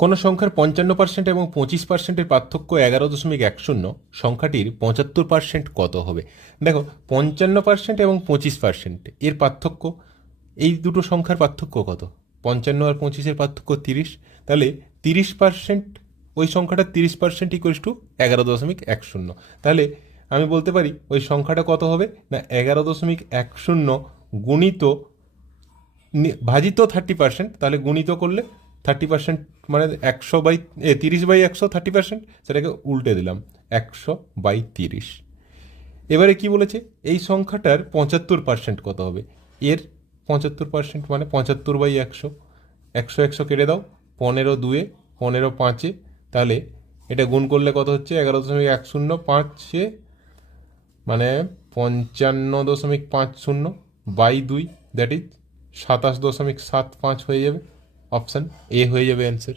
কোনো সংখ্যার পঞ্চান্ন পার্সেন্ট এবং পঁচিশ পার্সেন্টের পার্থক্য এগারো দশমিক এক শূন্য, সংখ্যাটির পঁচাত্তর পার্সেন্ট কত হবে? দেখো, পঞ্চান্ন পার্সেন্ট এবং পঁচিশ পার্সেন্ট এর পার্থক্য, এই দুটো সংখ্যার পার্থক্য কত? পঞ্চান্ন আর পঁচিশের পার্থক্য তিরিশ, তাহলে তিরিশ পার্সেন্ট ওই সংখ্যাটা তিরিশ পার্সেন্ট ইকুয়ালস টু এগারো দশমিক এক শূন্য। তাহলে আমি বলতে পারি, ওই সংখ্যাটা কত হবে? না, এগারো দশমিক এক শূন্য গুণিত ভাজিত থার্টি পার্সেন্ট তাহলে গুণিত করলে থার্টি পার্সেন্ট মানে একশো বাই, এ, তিরিশ বাই একশো থার্টি পার্সেন্ট সেটাকে উল্টে দিলাম, একশো বাই তিরিশ। এবারে কি বলেছে? এই সংখ্যাটার পঁচাত্তর পার্সেন্ট কত হবে? এর পঁচাত্তর পার্সেন্ট মানে পঁচাত্তর বাই একশো। একশো একশো কেটে দাও, পনেরো দুয়ে, পনেরো পাঁচে, তাহলে এটা গুণ করলে কত হচ্ছে? এগারো দশমিক এক শূন্য পাঁচে মানে পঞ্চান্ন দশমিক পাঁচ শূন্য বাই দুই দ্যাট ইজ সাতাশ দশমিক সাত পাঁচ হয়ে যাবে। অপশান এ হয়ে যাবে অ্যান্সার